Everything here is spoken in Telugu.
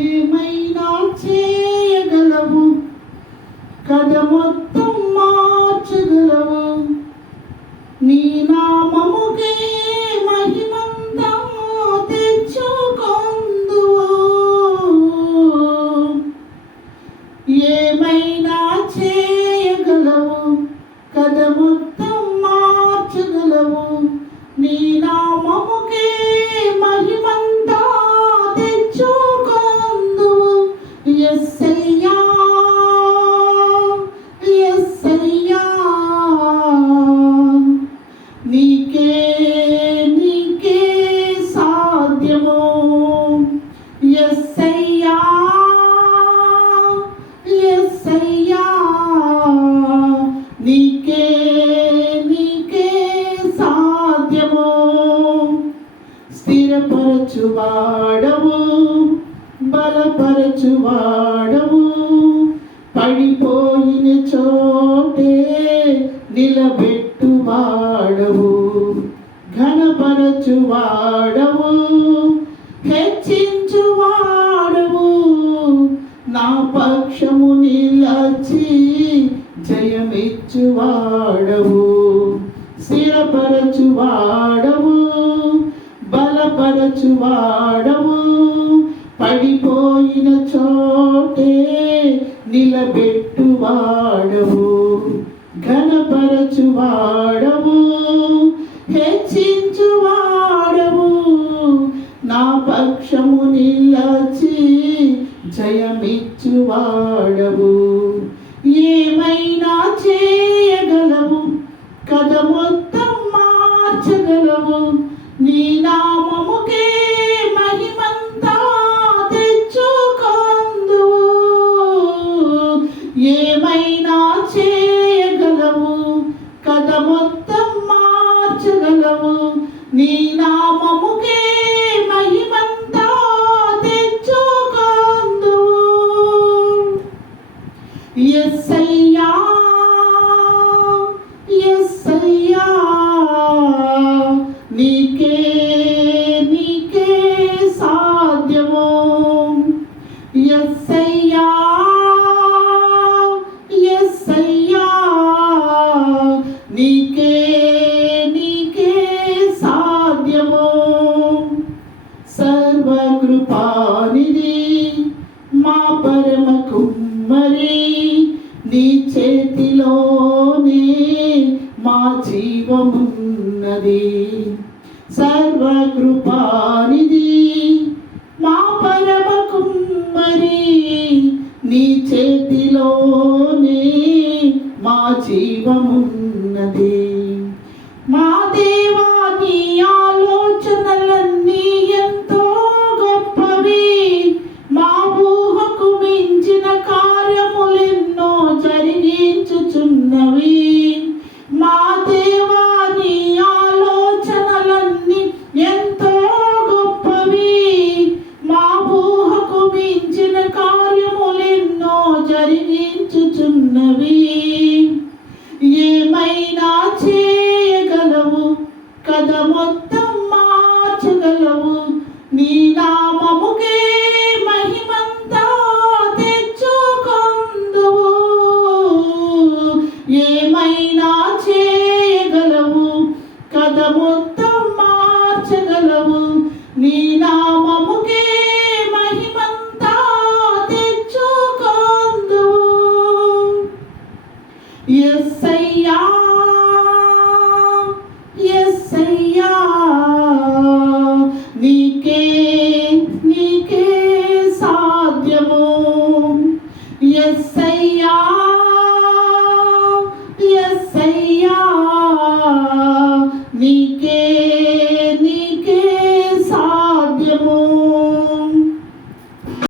ఏమైనా చేయగలవు, కథ మొత్తం మార్చగలవు. నీ నామముకే మహిమంతా తెచ్చుకొందువు. ఏమైనా చేయగలవు, కథ మొత్తం మార్చగలవు. నీ నామముకే మహిమంతా తెచ్చుకొందువు. యేసయ్యా, యేసయ్యా, నీకే నీకే సాధ్యము. యేసయ్యా, యేసయ్యా, నీకే నీకే సాధ్యము. స్థిరపరచువాడవు, బలపరచువాడవు, పడిపోయిన చోటే నిలబెట్టువాడవు. ఘనపరచువాడవు, హెచ్చించువాడవు, నా పక్షము నిలచి జయమిచ్చువాడవు. స్థిరపరచువాడవు, బలపరచువాడవు, పడిపోయిన చోటే నిలబెట్టువాడవు. ఘనపరచువాడవు, హెచ్చించువాడవు, నా పక్షము నిలచి జయమిచ్చువాడవు. ఏమైనా చేయగలవు, కథ మొత్తం మార్చగలవు. నీ నామముకే మహిమంతా తెచ్చుకొందువు. ఏమైనా చేయగలవు, కథ మొత్తం మార్చగలవు. నీ నామముకే మహిమంతా తెచ్చుకొందువు. యేసయ్యా, యేసయ్యా, నీకే నీకే సాధ్యము. యేసయ్యా, యేసయ్యా, నీకే నీకే సాధ్యము. సర్వకృపానిధి మా పరమ కుమ్మరి, నీ చేతిలోనే మా జీవమున్నది. సర్వకృపానిధి మా పరమ కుమ్మరి, నీ చేతిలోనే మా జీవమున్నది. మా దేవా, నీ ఆలోచనలన్నీ ఎంతో గొప్పవి. మా ఊహకు మించిన కార్యములెన్నో జరిగించుచున్నవి. మా దేవా, నీ ఆలోచనలన్నీ ఎంతో గొప్పవి. మా ఊహకు మించిన కార్యములెన్నో జరిగించుచున్నవి. ఏమైనా చేయగలవు, కథ మొత్తం మార్చగలవు. నీ నామముకే మహిమంతా తెచ్చుకొందువు. ఏమైనా చేయగలవు, కథ మొత్తం మార్చగలవు. నీ నామముకే మహిమంతా తెచ్చుకొందువు. యేసయ్యా,